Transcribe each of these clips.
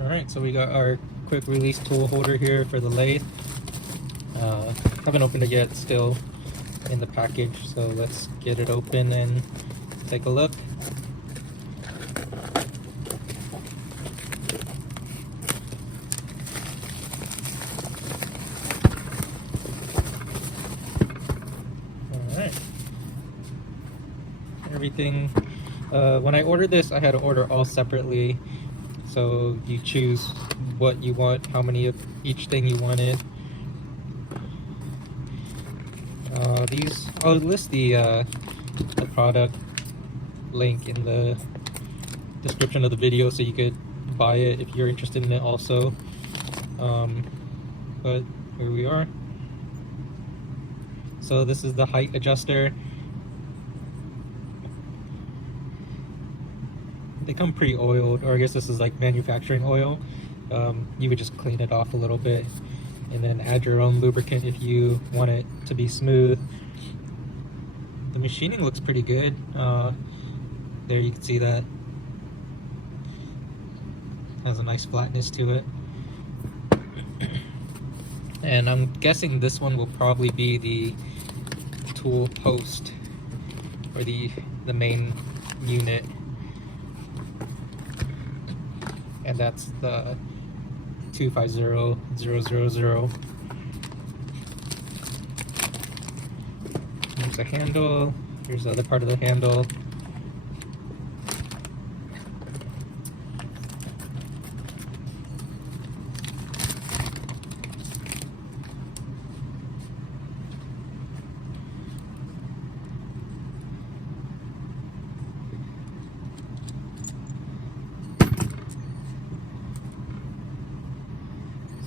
Alright, so we got our quick release tool holder here for the lathe. Haven't opened it yet, still in the package, so let's get it open and take a look. Alright. Everything, when I ordered this, I had to order all separately. So you choose what you want, how many of each thing you wanted. I'll list the product link in the description of the video so you could buy it if you're interested in it also. But here we are. So this is the height adjuster. They come pre-oiled, or I guess this is like manufacturing oil. You would just clean it off a little bit and then add your own lubricant if you want it to be smooth. The machining looks pretty good. There you can see that has a nice flatness to it. And I'm guessing this one will probably be the tool post, or the main unit. And that's the 250000. There's a handle. Here's the other part of the handle.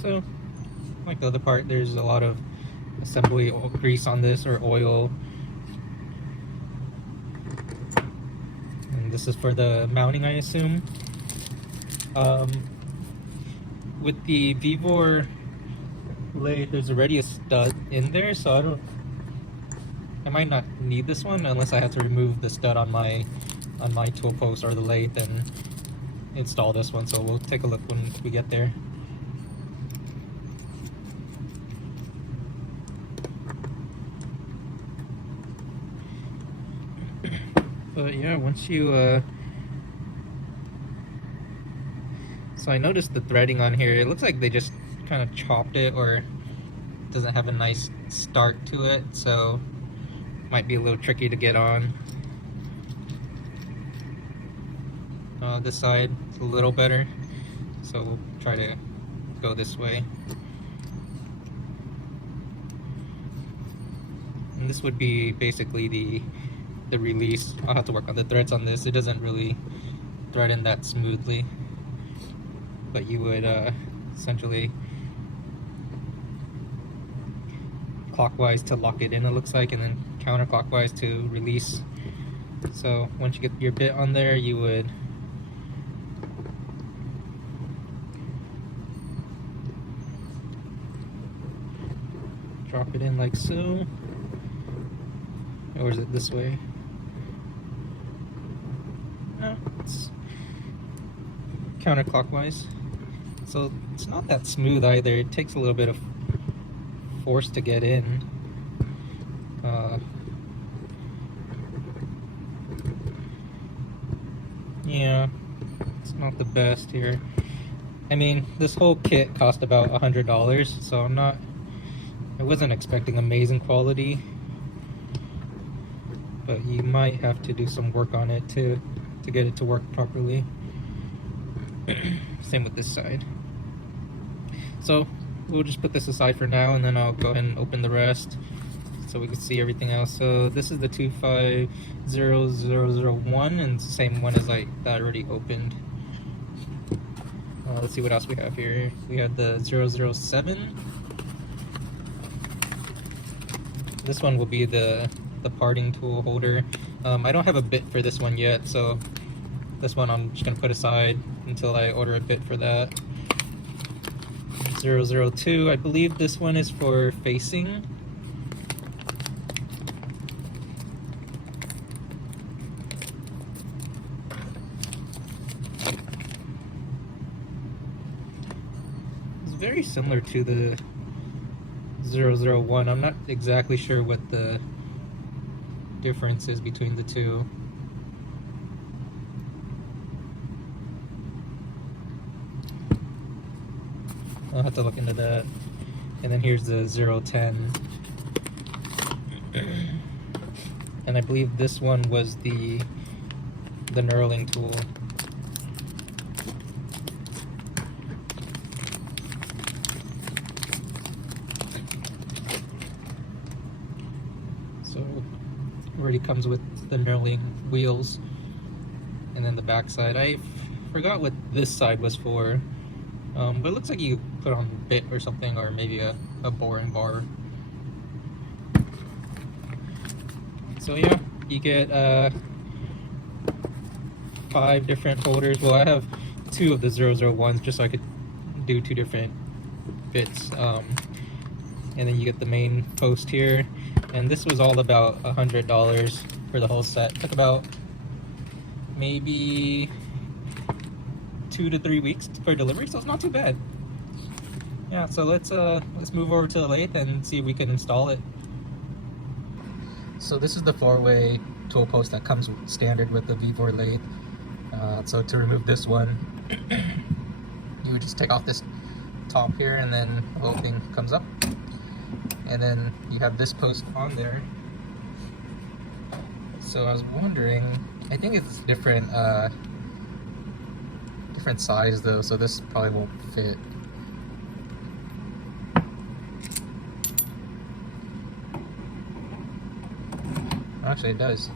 So, like the other part, there's a lot of assembly grease on this, or oil. And this is for the mounting, I assume. With the Vevor lathe, there's already a stud in there, so I might not need this one unless I have to remove the stud on my tool post or the lathe and install this one. So we'll take a look when we get there. But yeah, once you so I noticed the threading on here. It looks like they just kind of chopped it, or doesn't have a nice start to it, so might be a little tricky to get on. This side is a little better, so we'll try to go this way. And this would be basically the release. I'll have to work on the threads on this. It doesn't really thread in that smoothly, but you would essentially clockwise to lock it in, it looks like, and then counterclockwise to release. So once you get your bit on there, you would drop it in like so. Or is it this way? No, it's counterclockwise. So it's not that smooth either. It takes a little bit of force to get in. Yeah, it's not the best here. I mean, this whole kit cost about $100, so I wasn't expecting amazing quality. But you might have to do some work on it to get it to work properly. Same with this side. So we'll just put this aside for now, and then I'll go ahead and open the rest so we can see everything else. So this is the 250001, and it's the same one as that I already opened. Let's see what else we have here. We have the 007. This one will be the parting tool holder. I don't have a bit for this one yet, so this one I'm just gonna put aside until I order a bit for that. 002, I believe this one is for facing. very similar to the 001. I'm not exactly sure what the difference is between the two. I'll have to look into that. And then here's the 010. And I believe this one was the knurling tool. So it already comes with the knurling wheels. And then the back side. I forgot what this side was for. But it looks like you put on a bit or something, or maybe a boring bar. So yeah, you get 5 different holders. Well, I have 2 of the 001s just so I could do 2 different bits. And then you get the main post here. And this was all about $100 for the whole set. Took about maybe 2 to 3 weeks for delivery, so it's not too bad. Yeah, so let's move over to the lathe and see if we can install it. So this is the 4-way tool post that comes standard with the Vevor lathe. So to remove this one, you would just take off this top here, and then the whole thing comes up. And then you have this post on there. So I was wondering, I think it's different size though, so this probably won't fit. Actually, it does.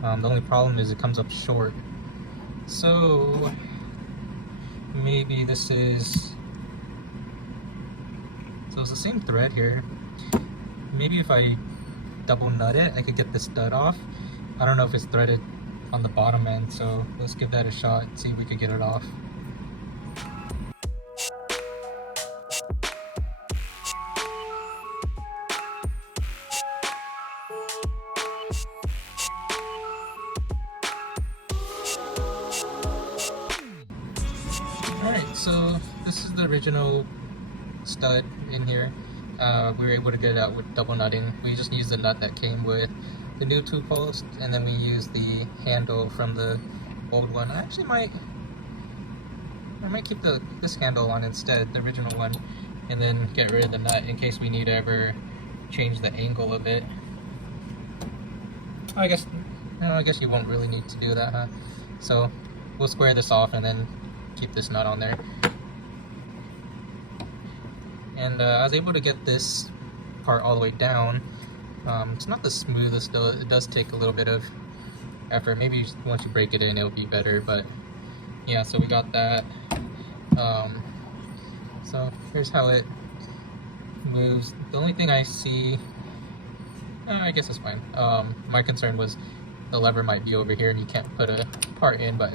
The only problem is it comes up short. So maybe this is. So it's the same thread here. Maybe if I double nut it, I could get the stud off. I don't know if it's threaded on the bottom end, so let's give that a shot and see if we could get it off. Alright, so this is the original stud in here. We were able to get it out with double nutting. We just used the nut that came with the new tool post, and then we used the handle from the old one. I might keep this handle on instead, the original one, and then get rid of the nut in case we need to ever change the angle of it. I guess you won't really need to do that, huh? So we'll square this off and then keep this nut on there. And I was able to get this part all the way down. It's not the smoothest though, it does take a little bit of effort. Maybe once you break it in it'll be better, but yeah, so we got that. So here's how it moves. The only thing I see, I guess it's fine. My concern was the lever might be over here and you can't put a part in, but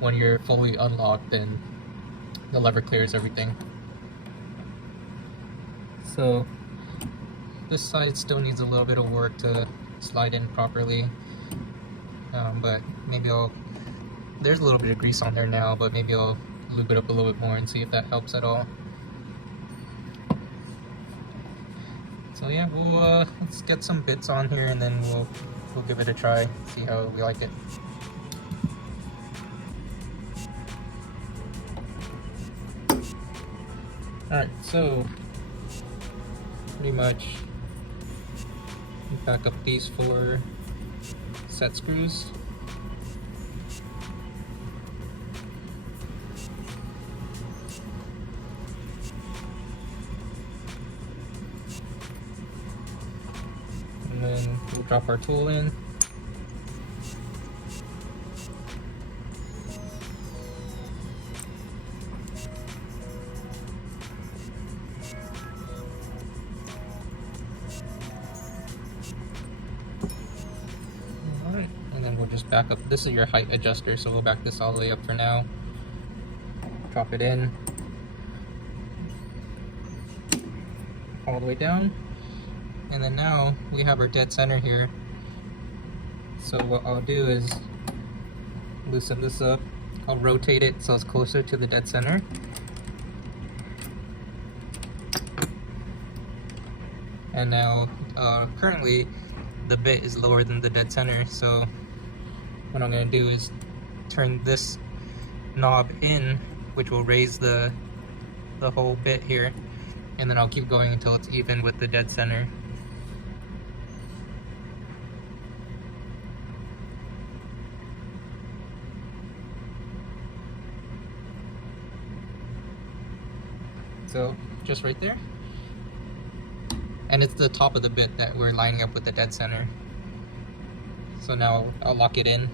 when you're fully unlocked, then the lever clears everything. So this side still needs a little bit of work to slide in properly, but maybe there's a little bit of grease on there now, but maybe I'll lube it up a little bit more and see if that helps at all. So yeah, let's get some bits on here and then we'll give it a try, see how we like it. Alright, so pretty much back up these 4 set screws. And then we'll drop our tool in. Just back up. This is your height adjuster, so we'll back this all the way up for now. Drop it in all the way down, and then now we have our dead center here. So what I'll do is loosen this up. I'll rotate it so it's closer to the dead center, And now currently the bit is lower than the dead center, so what I'm going to do is turn this knob in, which will raise the whole bit here, and then I'll keep going until it's even with the dead center. So just right there, and it's the top of the bit that we're lining up with the dead center. So now I'll lock it in,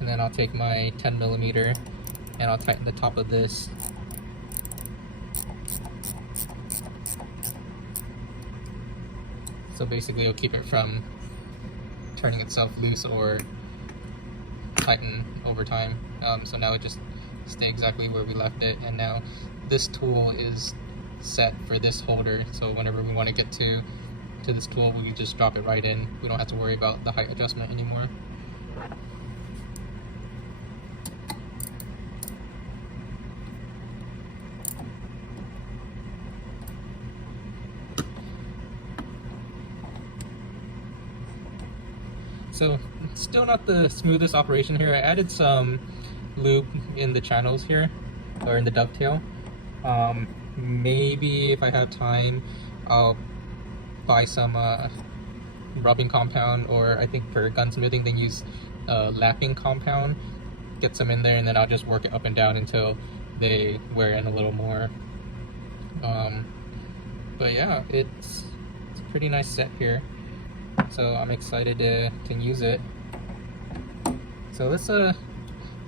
and then I'll take my 10mm and I'll tighten the top of this. So basically it'll keep it from turning itself loose or tighten over time. So now it just stay exactly where we left it, and now this tool is set for this holder, so whenever we want to get to this tool, we just drop it right in. We don't have to worry about the height adjustment anymore. So still not the smoothest operation here. I added some lube in the channels here, or in the dovetail. Maybe if I have time, I'll buy some rubbing compound, or I think for gunsmithing they use lapping compound. Get some in there, and then I'll just work it up and down until they wear in a little more. But yeah, it's a pretty nice set here, so I'm excited to use it. So let's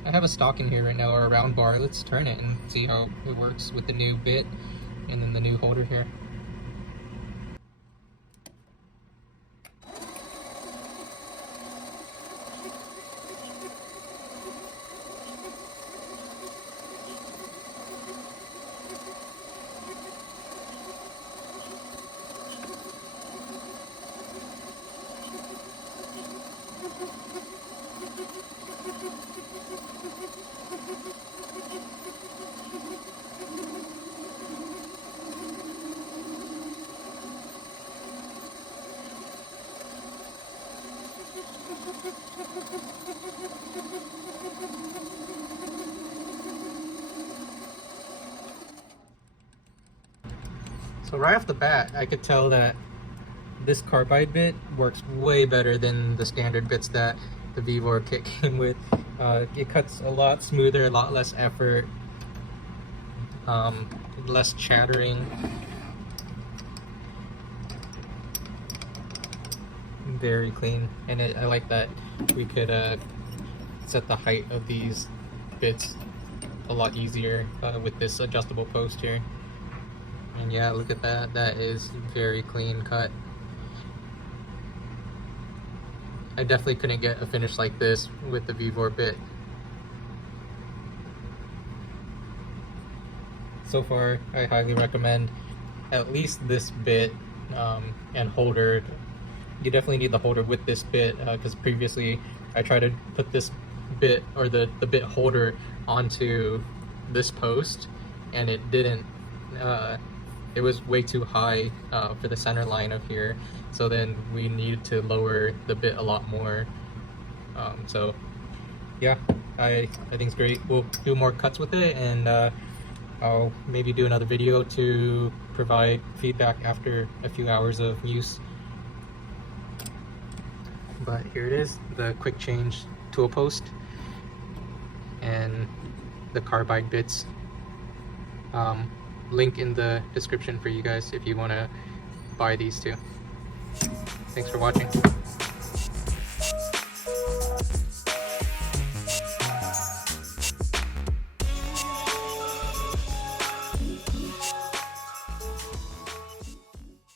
I have a stock in here right now, or a round bar. Let's turn it and see how it works with the new bit and then the new holder here. So right off the bat, I could tell that this carbide bit works way better than the standard bits that the Vevor kit came with. It cuts a lot smoother, a lot less effort, less chattering. Very clean, and I like that we could set the height of these bits a lot easier with this adjustable post here. And yeah, look at that, that is very clean cut. I definitely couldn't get a finish like this with the Vevor bit. So far, I highly recommend at least this bit and holder. You definitely need the holder with this bit, because previously I tried to put this bit, or the bit holder, onto this post, and it didn't. It was way too high for the center line of here, so then we needed to lower the bit a lot more. So yeah, I think it's great. We'll do more cuts with it, and I'll maybe do another video to provide feedback after a few hours of use. But here it is, the quick change tool post and the carbide bits. Link in the description for you guys if you want to buy these two. Thanks for watching.